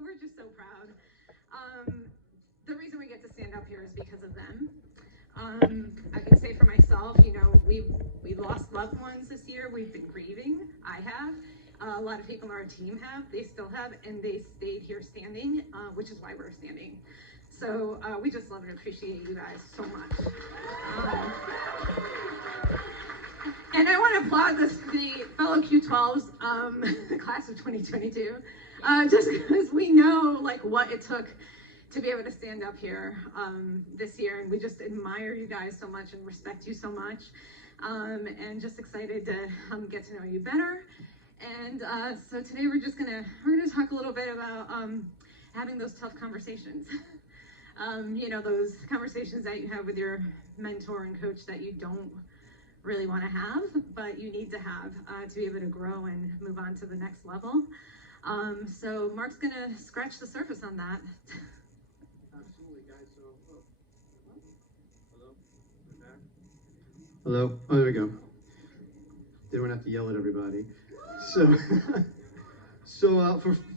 we're just so proud. The reason we get to stand up here is because of them. I can say for myself, you know, we lost loved ones this year. We've been grieving. I have. A lot of people on our team have. They still have, and they stayed here standing, which is why we're standing. So we just love and appreciate you guys so much. And I want to applaud the fellow Q12s, the class of 2022, just because we know like what it took to be able to stand up here this year, and we just admire you guys so much and respect you so much, and just excited to get to know you better. And so today we're gonna talk a little bit about having those tough conversations. You know, those conversations that you have with your mentor and coach that you don't really want to have, but you need to have to be able to grow and move on to the next level. So Mark's gonna scratch the surface on that. Absolutely, guys. So, hello, hello. Oh, there we go. Didn't have to yell at everybody. So,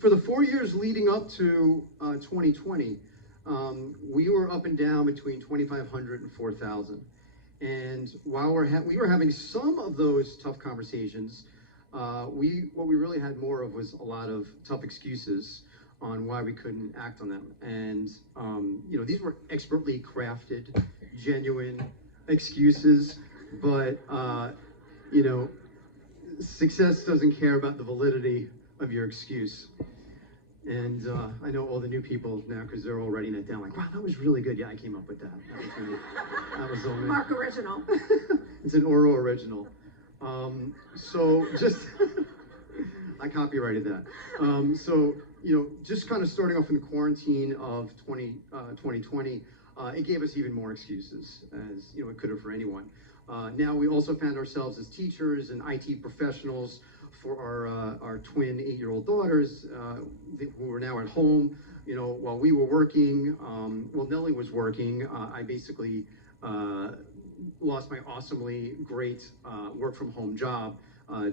for the 4 years leading up to 2020, we were up and down between 2,500 and 4,000. And while we were having some of those tough conversations, what we really had more of was a lot of tough excuses on why we couldn't act on them. And you know, these were expertly crafted, genuine excuses, but you know, success doesn't care about the validity of your excuse. And I know all the new people now, because they're all writing it down, like, wow, that was really good. Yeah, I came up with that. That was only Mark original. It's an oral original. So just, I copyrighted that. So, you know, just kind of starting off in the quarantine of 2020, it gave us even more excuses, as you know, it could have for anyone. Now we also found ourselves as teachers and IT professionals for our twin 8-year-old daughters who were now at home. You know, while we were working, while Nellie was working, I basically lost my awesomely great work from home job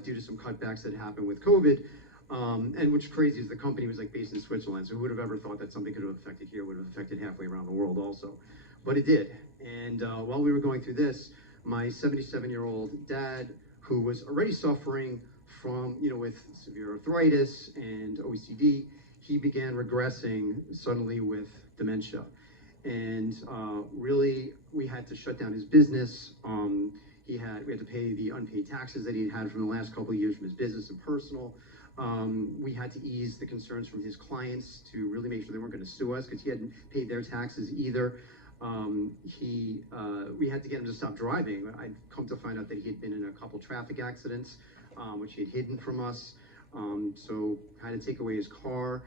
due to some cutbacks that happened with COVID. And what's crazy is the company was like based in Switzerland, so who would have ever thought that something could have affected here would have affected halfway around the world also. But it did. And while we were going through this, my 77-year-old dad, who was already suffering from, you know, with severe arthritis and OCD, he began regressing suddenly with dementia. And really, we had to shut down his business. We had to pay the unpaid taxes that he had from the last couple of years from his business and personal. We had to ease the concerns from his clients to really make sure they weren't going to sue us because he hadn't paid their taxes either. We had to get him to stop driving. I'd come to find out that he had been in a couple traffic accidents, which he had hidden from us. So had to take away his car.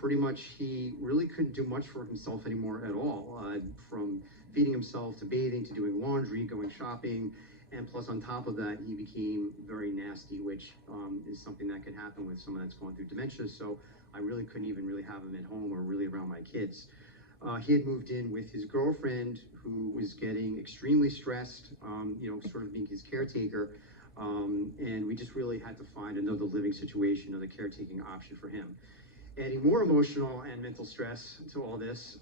Pretty much he really couldn't do much for himself anymore at all, from feeding himself to bathing to doing laundry, going shopping, and plus on top of that he became very nasty, which is something that could happen with someone that's going through dementia. So I really couldn't even really have him at home or really around my kids. He had moved in with his girlfriend, who was getting extremely stressed, you know, sort of being his caretaker, and we just really had to find another living situation, another caretaking option for him. Adding more emotional and mental stress to all this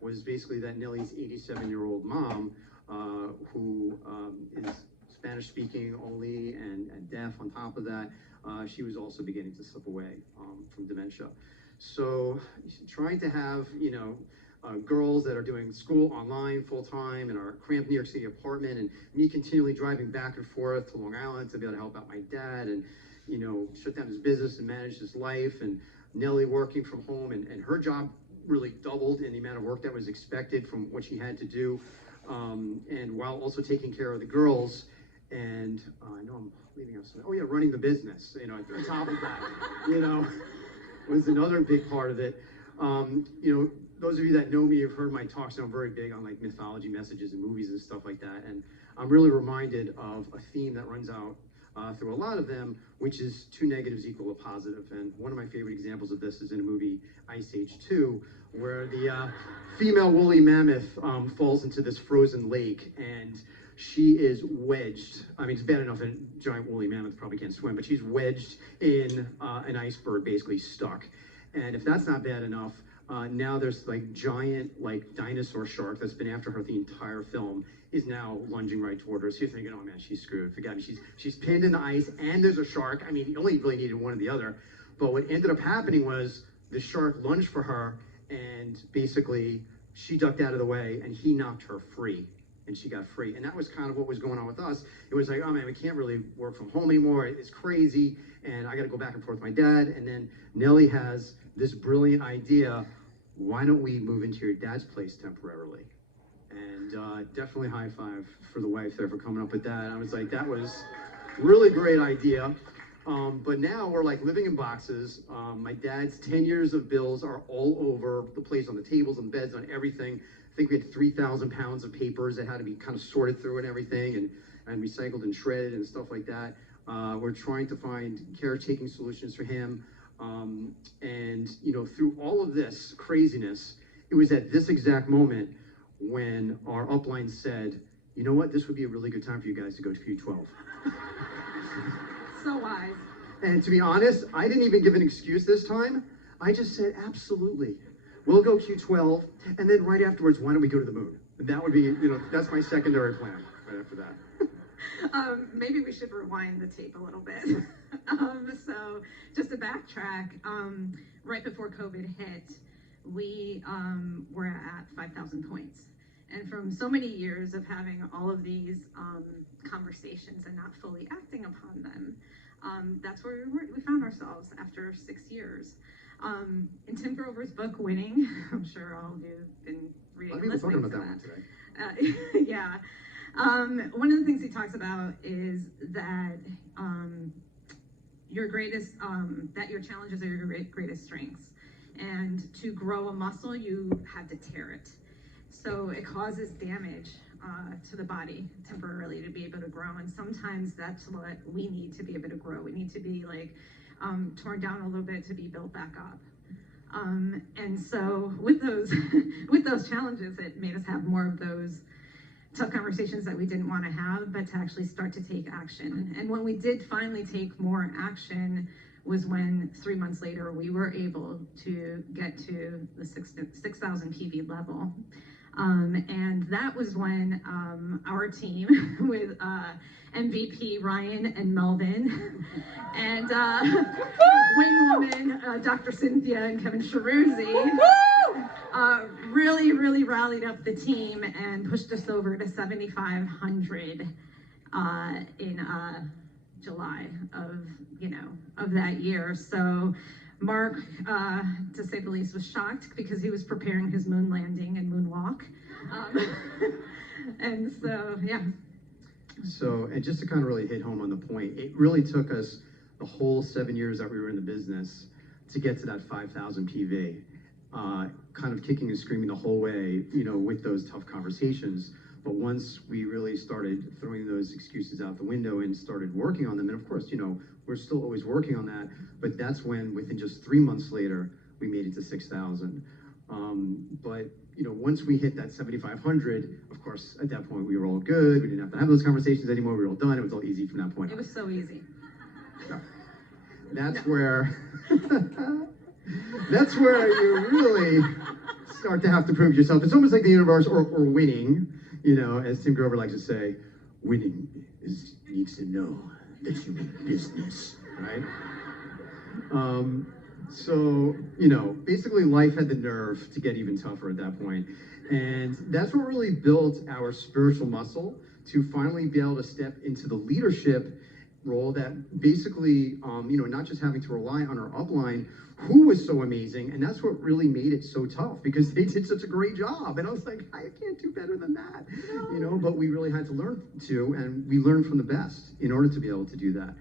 was basically that Nellie's 87-year-old mom, who is Spanish-speaking only and deaf on top of that, she was also beginning to slip away from dementia. So trying to have, you know, girls that are doing school online full-time in our cramped New York City apartment, and me continually driving back and forth to Long Island to be able to help out my dad and, you know, shut down his business and manage his life, and Nellie working from home, and her job really doubled in the amount of work that was expected from what she had to do, and while also taking care of the girls. And I know I'm leaving out something. Oh yeah, running the business, you know, on top of that, you know, was another big part of it. You know, those of you that know me have heard my talks, and I'm very big on like mythology messages and movies and stuff like that. And I'm really reminded of a theme that runs out through a lot of them, which is 2 negatives equal a positive. And one of my favorite examples of this is in a movie, Ice Age 2, where the female woolly mammoth falls into this frozen lake, and she is wedged. I mean, it's bad enough a giant woolly mammoth probably can't swim, but she's wedged in an iceberg, basically stuck. And if that's not bad enough, now there's like giant like dinosaur shark that's been after her the entire film is now lunging right toward her. So you're thinking, oh man, she's screwed. Forget me. She's pinned in the ice and there's a shark. I mean, you only really needed one or the other. But what ended up happening was the shark lunged for her and basically she ducked out of the way and he knocked her free. And she got free. And that was kind of what was going on with us. It was like, oh man, we can't really work from home anymore. It's crazy. And I got to go back and forth with my dad. And then Nellie has this brilliant idea. Why don't we move into your dad's place temporarily? And definitely high five for the wife there for coming up with that. I was like, that was really great idea. But now we're like living in boxes. My dad's 10 years of bills are all over the place on the tables, on beds, on everything. I think we had 3,000 pounds of papers that had to be kind of sorted through and everything and recycled and shredded and stuff like that. We're trying to find caretaking solutions for him. And, you know, through all of this craziness, it was at this exact moment when our upline said, you know what, this would be a really good time for you guys to go to Q12. So wise. And to be honest, I didn't even give an excuse this time. I just said, absolutely. We'll go Q12, and then right afterwards, why don't we go to the moon? And that would be, you know, that's my secondary plan right after that. Maybe we should rewind the tape a little bit. So just to backtrack, right before COVID hit, we were at 5,000 points. And from so many years of having all of these conversations and not fully acting upon them, that's where we found ourselves after 6 years. In Tim Grover's book, Winning, I'm sure all of you have been reading and listening to that. Yeah. One of the things he talks about is that your challenges are your greatest strengths. And to grow a muscle, you have to tear it. So it causes damage to the body temporarily to be able to grow. And sometimes that's what we need to be able to grow. We need to be like torn down a little bit to be built back up. And so with those with those challenges, it made us have more of those tough conversations that we didn't want to have, but to actually start to take action. And when we did finally take more action was when 3 months later we were able to get to the 6,000 PV level. And that was when our team with MVP Ryan and Melvin and wing woman Dr. Cynthia and Kevin Sharuzzi really rallied up the team and pushed us over to 7,500 in July of that year. So Mark, to say the least, was shocked because he was preparing his moon landing and moonwalk. And so, yeah. So, and just to kind of really hit home on the point, it really took us the whole 7 years that we were in the business to get to that 5,000 PV, kind of kicking and screaming the whole way, you know, with those tough conversations. But once we really started throwing those excuses out the window and started working on them, and of course, you know, we're still always working on that, but that's when, within just 3 months later, we made it to 6,000. But, you know, once we hit that 7,500, of course, at that point, we were all good. We didn't have to have those conversations anymore. We were all done. It was all easy from that point on. It was so easy. So, that's where, that's where you really start to have to prove yourself. It's almost like the universe or winning, you know, as Tim Grover likes to say, winning needs to know that you mean business, right? So, you know, basically life had the nerve to get even tougher at that point. And that's what really built our spiritual muscle to finally be able to step into the leadership role that basically, you know, not just having to rely on our upline, who was so amazing. And that's what really made it so tough because they did such a great job. And I was like, I can't do better than that, you know, but we really had to learn to, and we learned from the best in order to be able to do that.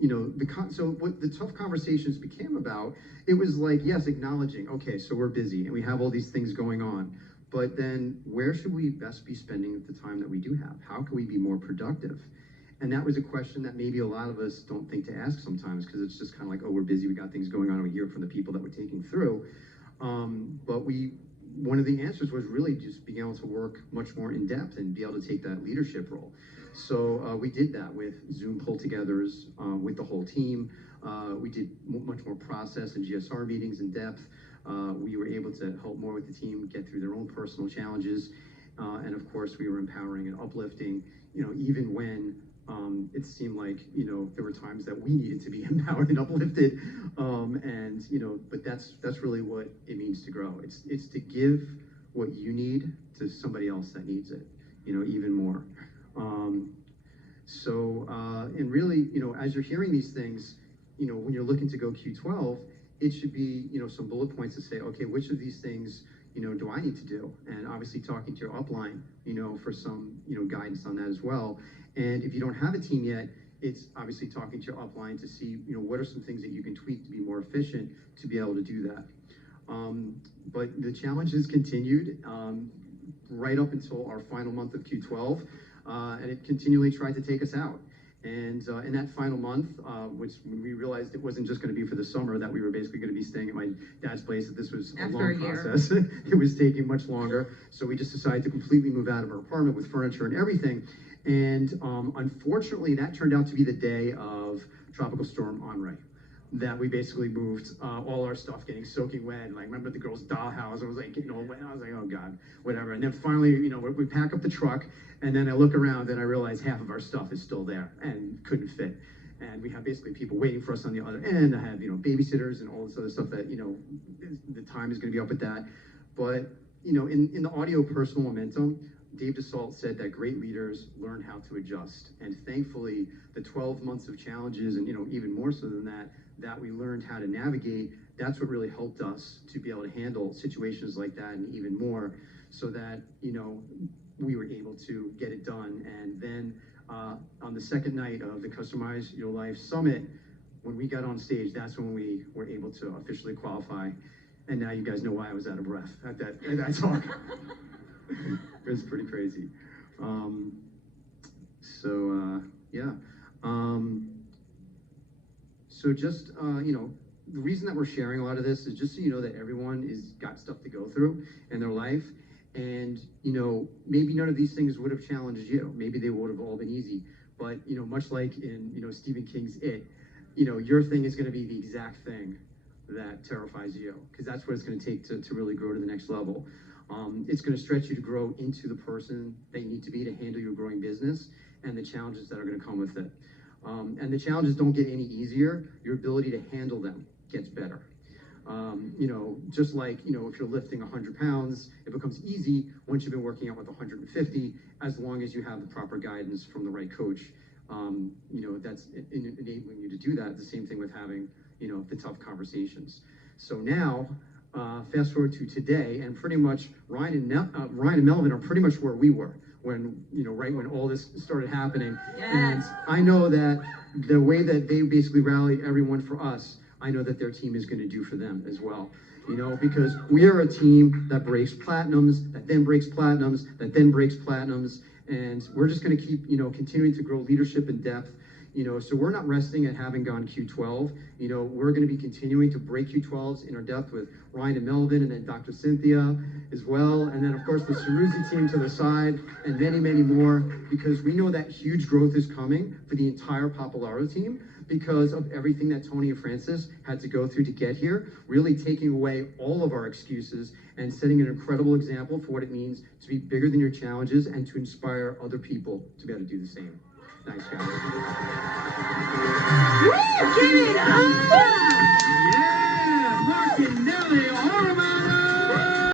You know, so what the tough conversations became about, it was like, yes, acknowledging, okay, so we're busy and we have all these things going on, but then where should we best be spending the time that we do have? How can we be more productive? And that was a question that maybe a lot of us don't think to ask sometimes because it's just kind of like, oh, we're busy, we got things going on, and we hear from the people that we're taking through. But we one of the answers was really just being able to work much more in depth and be able to take that leadership role. So we did that with Zoom pull-togethers with the whole team. We did much more process and GSR meetings in depth. We were able to help more with the team get through their own personal challenges. And of course, we were empowering and uplifting, even when it seemed like, there were times that we needed to be empowered and uplifted. But that's really what it means to grow. It's to give what you need to somebody else that needs it, even more. And really, as you're hearing these things, when you're looking to go Q12, it should be, some bullet points to say, okay, which of these things, do I need to do? And obviously talking to your upline, for some, guidance on that as well. And if you don't have a team yet, it's obviously talking to your upline to see, what are some things that you can tweak to be more efficient to be able to do that. But the challenges continued right up until our final month of Q12, and it continually tried to take us out. And in that final month, which when we realized it wasn't just going to be for the summer, that we were basically going to be staying at my dad's place, that this was a long process. It was taking much longer. So we just decided to completely move out of our apartment with furniture and everything. And unfortunately, that turned out to be the day of Tropical Storm Henri, that we basically moved all our stuff getting soaking wet. And I remember the girl's dollhouse, it was like getting all wet. I was like, oh God, whatever. And then finally, we pack up the truck, and then I look around and I realize half of our stuff is still there and couldn't fit. And we have basically people waiting for us on the other end. I have, babysitters and all this other stuff that, the time is going to be up at that. But, in the audio personal momentum, Dave DeSalt said that great leaders learn how to adjust. And thankfully, the 12 months of challenges and, even more so than that we learned how to navigate, that's what really helped us to be able to handle situations like that and even more, so that, we were able to get it done. And then on the second night of the Customize Your Life Summit, when we got on stage, that's when we were able to officially qualify. And now you guys know why I was out of breath at that talk. It was pretty crazy. So just, the reason that we're sharing a lot of this is just so you know that everyone is got stuff to go through in their life. And, maybe none of these things would have challenged you. Maybe they would have all been easy. But, much like in, Stephen King's It, your thing is going to be the exact thing that terrifies you, because that's what it's going to take to really grow to the next level. It's going to stretch you to grow into the person that you need to be to handle your growing business and the challenges that are going to come with it. And the challenges don't get any easier. Your ability to handle them gets better. Just like, if you're lifting 100 pounds, it becomes easy once you've been working out with 150, as long as you have the proper guidance from the right coach, that's enabling you to do that. The same thing with having, the tough conversations. So now, fast forward to today, and pretty much Ryan and Melvin are pretty much where we were when, right when all this started happening. Yes. And I know that the way that they basically rallied everyone for us, I know that their team is going to do for them as well. Because we are a team that breaks platinums, that then breaks platinums, that then breaks platinums, and we're just going to keep, continuing to grow leadership in depth. So we're not resting at having gone Q12. We're going to be continuing to break Q12s in our depth with Ryan and Melvin, and then Dr. Cynthia as well. And then, of course, the Ceruzzi team to the side, and many, many more, because we know that huge growth is coming for the entire Popolaro team because of everything that Tony and Francis had to go through to get here, really taking away all of our excuses and setting an incredible example for what it means to be bigger than your challenges and to inspire other people to be able to do the same. Thanks, guys. Woo! Give it up!